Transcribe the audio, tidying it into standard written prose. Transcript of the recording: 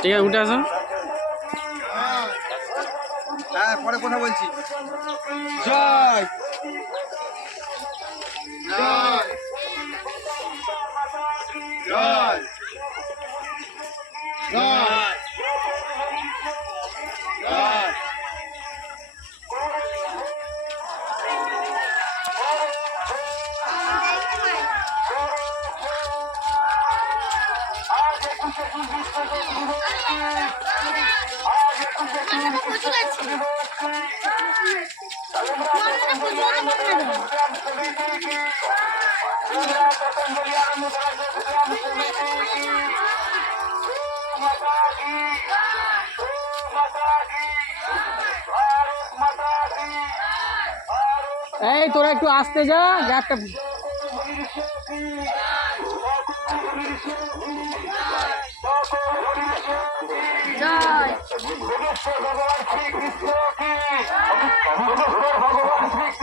ঠিক আছে উঠে আসো। হ্যাঁ পরে কথা বলছি। জয় জয় জয় জয় জয়। এই তোরা একটু আসতে যা একটা জয়